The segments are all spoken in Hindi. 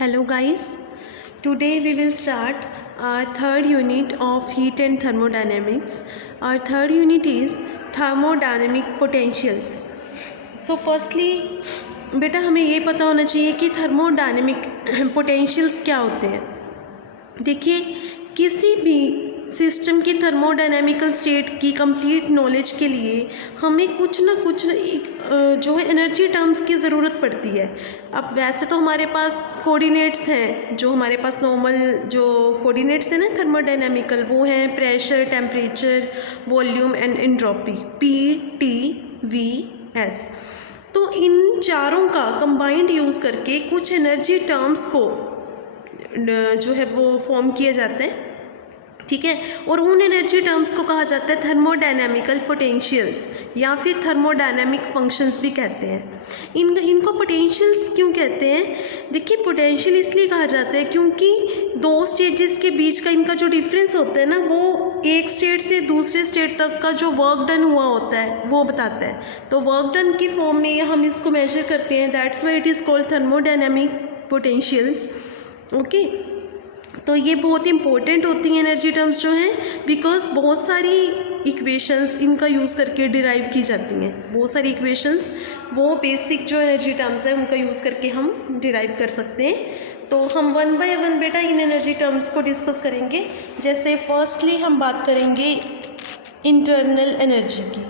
Hello guys, today we will start our third unit of heat and thermodynamics. Our third unit is thermodynamic potentials. So firstly बेटा हमें ये पता होना चाहिए कि थर्मोडायनेमिक पोटेंशियल्स क्या होते हैं। देखिए किसी भी सिस्टम की थर्मोडायनेमिकल स्टेट की कंप्लीट नॉलेज के लिए हमें कुछ ना एक जो है एनर्जी टर्म्स की ज़रूरत पड़ती है। अब वैसे तो हमारे पास कोऑर्डिनेट्स हैं, जो हमारे पास नॉर्मल जो कोऑर्डिनेट्स हैं ना थर्मोडायनेमिकल, वो हैं pressure, temperature, volume and entropy, PTVS। तो इन चारों का कंबाइंड यूज़ करके कुछ एनर्जी टर्म्स को जो है वो फॉर्म किए जाते हैं, ठीक है। और उन एनर्जी टर्म्स को कहा जाता है थर्मोडायनेमिकल पोटेंशियल्स या फिर थर्मोडायनेमिक फंक्शंस भी कहते हैं। इनको पोटेंशियल्स क्यों कहते हैं? देखिए पोटेंशियल इसलिए कहा जाता है क्योंकि दो स्टेजेस के बीच का इनका जो डिफरेंस होता है ना, वो एक स्टेट से दूसरे स्टेट तक का जो वर्क डन हुआ होता है वो बताता है। तो वर्क डन की फॉर्म में हम इसको मेजर करते हैं, that's why it is called thermodynamic potentials. Okay, तो ये बहुत इंपॉर्टेंट होती हैं एनर्जी टर्म्स जो हैं, बिकॉज बहुत सारी इक्वेशंस इनका यूज़ करके डिराइव की जाती हैं। बहुत सारी इक्वेशंस वो बेसिक जो एनर्जी टर्म्स हैं उनका यूज़ करके हम डिराइव कर सकते हैं। तो हम वन बाय वन बेटा इन एनर्जी टर्म्स को डिस्कस करेंगे। जैसे फर्स्टली हम बात करेंगे इंटरनल एनर्जी की।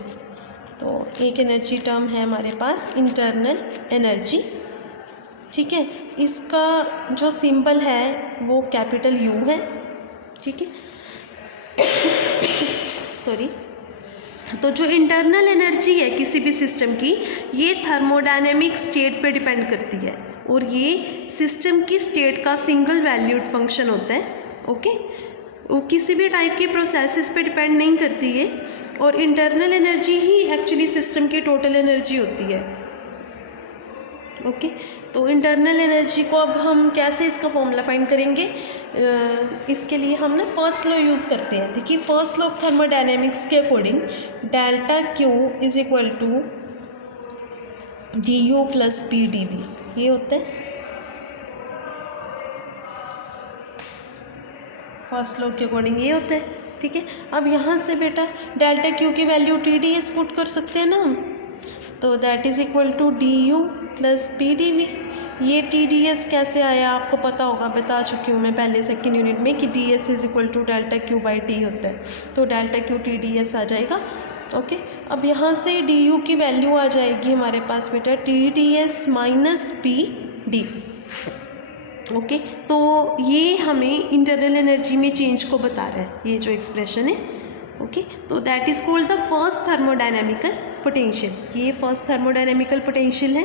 तो एक एनर्जी टर्म है हमारे पास इंटरनल एनर्जी, ठीक है। इसका जो सिंबल है वो कैपिटल U है, ठीक है। सॉरी। तो जो इंटरनल एनर्जी है किसी भी सिस्टम की, ये थर्मोडायनेमिक स्टेट पे डिपेंड करती है और ये सिस्टम की स्टेट का सिंगल वैल्यूड फंक्शन होता है। ओके, वो किसी भी टाइप के प्रोसेसेस पे डिपेंड नहीं करती है और इंटरनल एनर्जी ही एक्चुअली सिस्टम की टोटल एनर्जी होती है। ओके, तो इंटरनल एनर्जी को अब हम कैसे इसका फॉर्मूला फाइंड करेंगे? इसके लिए हम ना फर्स्ट लॉ यूज़ करते हैं। देखिए फर्स्ट लॉ ऑफ थर्मोडायनेमिक्स के according delta Q is equal to DU plus PdV, ये होता है फर्स्ट लॉ के अकॉर्डिंग, ये होता है, ठीक है। अब यहाँ से बेटा डेल्टा Q की वैल्यू TdS पुट कर सकते हैं ना हम, तो that is equal to DU plus PdV। ये TdS कैसे आया आपको पता होगा, बता चुकी हूँ मैं पहले सेकंड यूनिट में कि DS is equal to delta Q by T होता है, तो डेल्टा Q TdS आ जाएगा। ओके, अब यहाँ से DU की वैल्यू आ जाएगी हमारे पास बेटा TdS माइनस PD। ओके, तो ये हमें इंटरनल एनर्जी में चेंज को बता रहा है ये जो एक्सप्रेशन है। ओके, तो that is called the first thermodynamical potential, ये फर्स्ट थर्मोडायनेमिकल पोटेंशियल है।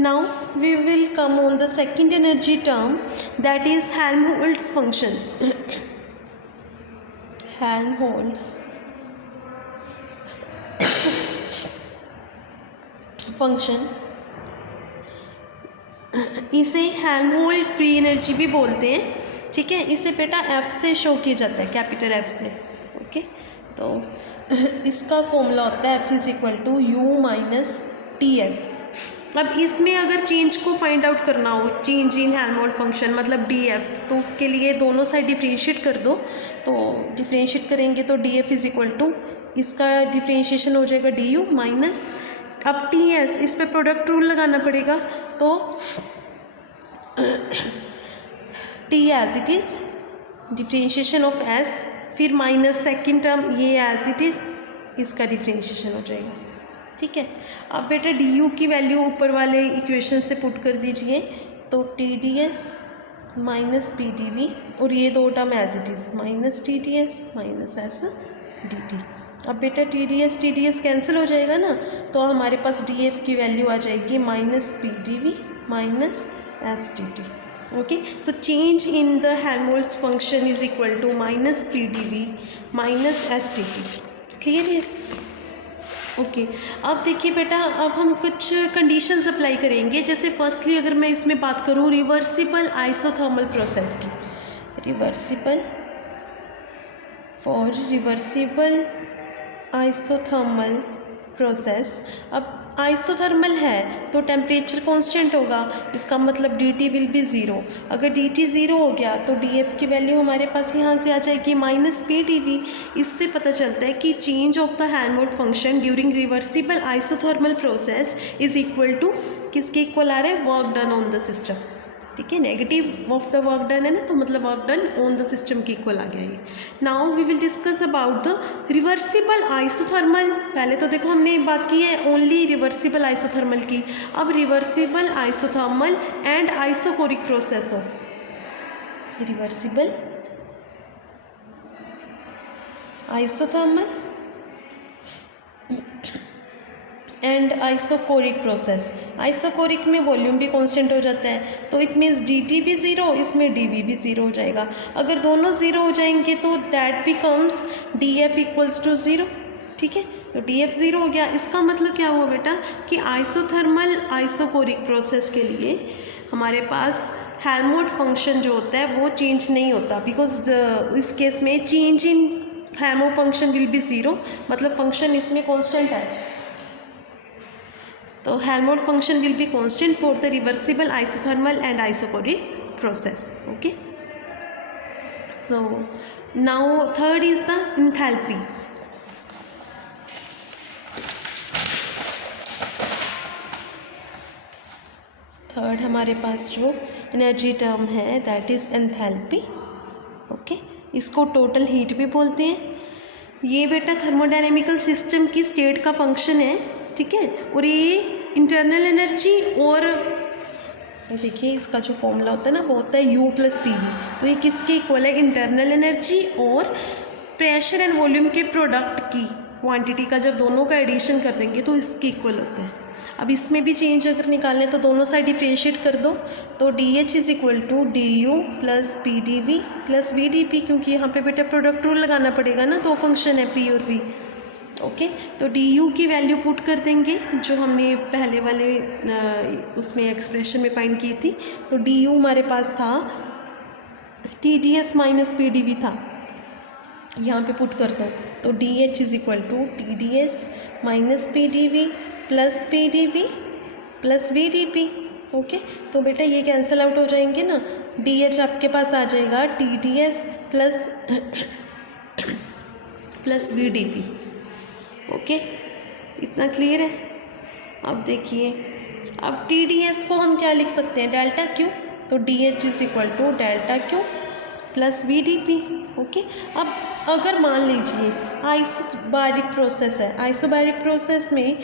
Now we will come on the second energy term, that is Helmholtz function. Helmholtz function, इसे हेल्महोल्ट्ज़ फ्री एनर्जी भी बोलते हैं, ठीक है। इसे बेटा F से शो किया जाता है, कैपिटल F से। ओके, तो इसका फॉर्मूला होता है F is equal to U minus TS। अब इसमें अगर चेंज को फाइंड आउट करना हो, चेंज इन हेल्महोल्ट्ज़ फंक्शन मतलब DF, तो उसके लिए दोनों साइड डिफ्रेंशिएट कर दो। तो डिफ्रेंशिएट करेंगे तो DF इज़ इक्वल टू, इसका डिफ्रेंशिएशन हो जाएगा DU माइनस, अब TS, इस पर प्रोडक्ट रूल लगाना पड़ेगा, तो T as it is differentiation of S, फिर माइनस सेकेंड टर्म ये एज इट इज़, इसका डिफ्रेंशिएशन हो जाएगा, ठीक है। अब बेटा DU की वैल्यू ऊपर वाले इक्वेशन से पुट कर दीजिए, तो TdS माइनस PdV और ये दो term as it is minus TdS minus SdT। अब बेटा TdS कैंसिल हो जाएगा ना, तो हमारे पास DF की वैल्यू आ जाएगी minus PdV minus SdT। Okay, तो change in the Helmholtz function is equal to minus PdV minus SdT। Clear है? ओके, अब देखिए बेटा अब हम कुछ कंडीशंस अप्लाई करेंगे। जैसे फर्स्टली अगर मैं इसमें बात करूँ रिवर्सिबल आइसोथर्मल प्रोसेस की, reversible for reversible isothermal process. अब आइसोथर्मल है तो टेम्परेचर कांस्टेंट होगा, इसका मतलब dt विल बी ज़ीरो। अगर dt ज़ीरो हो गया तो df की वैल्यू हमारे पास यहाँ से आ जाएगी -pdv। इससे पता चलता है कि change of the Helmholtz function during reversible isothermal process is equal to, किसके इक्वल आ रहा है, work done on the system. ठीक है, negative of the work done है ना, तो मतलब work done on the system के इक्वल आ गया ये। Now we will discuss about the reversible isothermal. पहले तो देखो हमने बात की है ओनली रिवर्सिबल आइसोथर्मल की, अब reversible isothermal and isochoric process हो। Reversible isothermal and isochoric process. Isochoric में वॉल्यूम भी कांस्टेंट हो जाता है, तो इट मीन्स dt भी ज़ीरो, इसमें dv भी ज़ीरो हो जाएगा। अगर दोनों ज़ीरो हो जाएंगे तो that becomes df equals to zero. ठीक है, तो df ज़ीरो हो गया। इसका मतलब क्या हुआ बेटा कि आइसोथर्मल आइसोकोरिक प्रोसेस के लिए हमारे पास हेल्महोल्ट्ज फंक्शन जो होता है वो चेंज नहीं होता, बिकॉज इस केस में change in Helmholtz function will be zero, मतलब फंक्शन इसमें कॉन्स्टेंट है। तो Helmholtz function will be constant for the reversible isothermal and isochoric process. Okay, so now third is the enthalpy. Third हमारे पास जो एनर्जी टर्म है दैट इज एंथैल्पी। ओके, इसको टोटल हीट भी बोलते हैं। ये बेटा थर्मोडायनेमिकल सिस्टम की स्टेट का फंक्शन है। ठीक है, और ये इंटरनल एनर्जी और देखिए इसका जो फॉर्मूला होता है ना वो होता है U + PV। तो ये किसके इक्वल है, इंटरनल एनर्जी और प्रेशर एंड वॉल्यूम के प्रोडक्ट की क्वांटिटी का जब दोनों का एडिशन कर देंगे तो इसके इक्वल होता है। अब इसमें भी चेंज अगर निकालने तो दोनों साइड डिफ्रेंशिएट कर दो, तो DH is equal to DU + PdV + VdP, क्योंकि यहाँ पे बेटा प्रोडक्ट रूल लगाना पड़ेगा ना, दो फंक्शन है P और V। ओके, तो du की वैल्यू पुट कर देंगे जो हमने पहले वाले उसमें एक्सप्रेशन में फाइंड की थी। तो du हमारे पास था TdS - PdV था, यहाँ पे पुट कर दो, तो DH is equal to TdS - PdV + PdV + VdP। Okay, तो बेटा ये कैंसिल आउट हो जाएंगे ना, DH आपके पास आ जाएगा TdS + VdP। ओके, इतना क्लियर है। अब देखिए, अब TdS को हम क्या लिख सकते हैं, डेल्टा Q, तो DH is equal to delta Q + VdP। Okay, अब अगर मान लीजिए आइसोबैरिक प्रोसेस है, आइसोबैरिक प्रोसेस में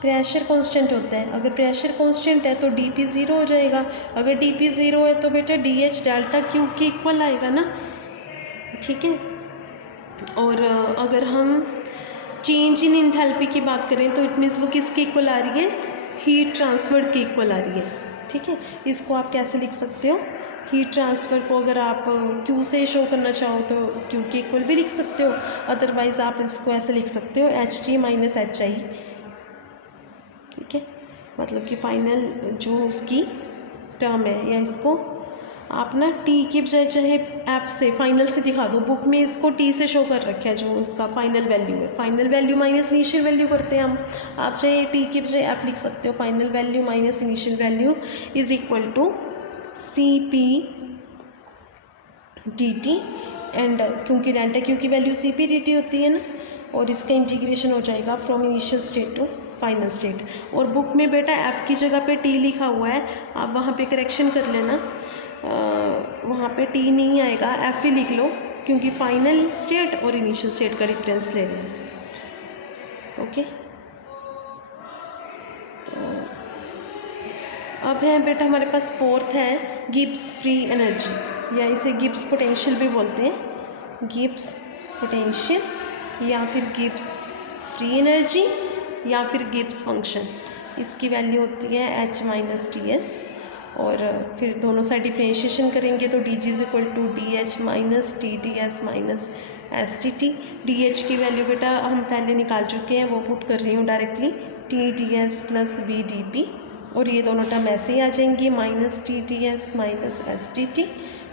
प्रेशर कांस्टेंट होता है। अगर प्रेशर कांस्टेंट है तो dP ज़ीरो हो जाएगा। अगर dP ज़ीरो है तो बेटा DH डेल्टा Q के इक्वल आएगा ना। ठीक है, और अगर हम चेंज इन एंथैल्पी की बात करें तो इट मीन्स वो किसके इक्वल आ रही है, हीट ट्रांसफर के इक्वल आ रही है। ठीक है, इसको आप कैसे लिख सकते हो, हीट ट्रांसफ़र को अगर आप Q से शो करना चाहो तो Q के इक्वल भी लिख सकते हो, अदरवाइज़ आप इसको ऐसे लिख सकते हो HT - HI। ठीक है, मतलब कि फाइनल जो उसकी टर्म है, या इसको आप ना T की बजाय चाहे F से फाइनल से दिखा दो। बुक में इसको T से शो कर रखा है जो इसका फाइनल वैल्यू है। Final value minus initial value करते हैं हम, आप चाहे T की बजाय F लिख सकते हो। Final value minus initial value is equal to CP dt, and क्योंकि डेल्टा Q की वैल्यू CP dt होती है ना, और इसका इंटीग्रेशन हो जाएगा from initial state to final state. और बुक में बेटा F की जगह पे T लिखा हुआ है, आप वहाँ पे करेक्शन कर लेना, वहाँ पे T नहीं आएगा, F ही लिख लो, क्योंकि फाइनल स्टेट और इनिशियल स्टेट का डिफरेंस ले रहे हैं। ओके, तो अब है बेटा हमारे पास फोर्थ है गिब्स फ्री एनर्जी, या इसे गिब्स पोटेंशियल भी बोलते हैं। गिब्स पोटेंशियल या फिर गिब्स फ्री एनर्जी या फिर गिब्स फंक्शन, इसकी वैल्यू होती है H - TS, और फिर दोनों साइड डिफ्रेंशिएशन करेंगे तो DG is equal to DH - TdS - STT। DH की वैल्यू बेटा हम पहले निकाल चुके हैं, वो पुट कर रही हूँ डायरेक्टली, TdS + VdP, और ये दोनों टर्म ऐसे ही आ जाएंगी -TdS - STT,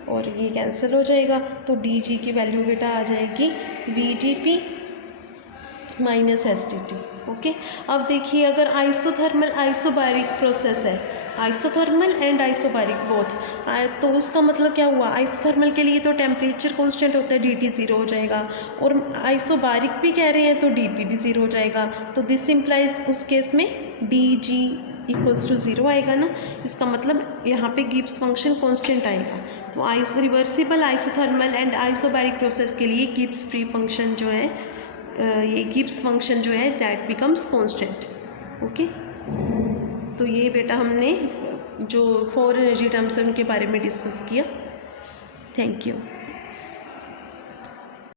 और ये कैंसिल हो जाएगा। तो DG की वैल्यू बेटा आ जाएगी VdP minus S D T. Okay, अब देखिए अगर आइसोथर्मल आइसोबैरिक प्रोसेस है, आइसोथर्मल एंड आइसोबैरिक बोथ, तो उसका मतलब क्या हुआ, आइसोथर्मल के लिए तो टेम्परेचर कांस्टेंट होता है, डी टी ज़ीरो हो जाएगा, और आइसोबैरिक भी कह रहे हैं तो डी पी भी ज़ीरो हो जाएगा। तो दिस इम्प्लाइज उस केस में D G equals to zero आएगा ना, इसका मतलब यहाँ पे गिब्स फंक्शन कांस्टेंट आएगा। तो reversible isothermal and isobaric process के लिए गिब्स फ्री फंक्शन जो है, ये गिब्स फंक्शन जो है दैट बिकम्स कांस्टेंट। ओके, तो ये बेटा हमने जो 4 एनर्जी टर्म्स हैं उनके बारे में डिस्कस किया। Thank you.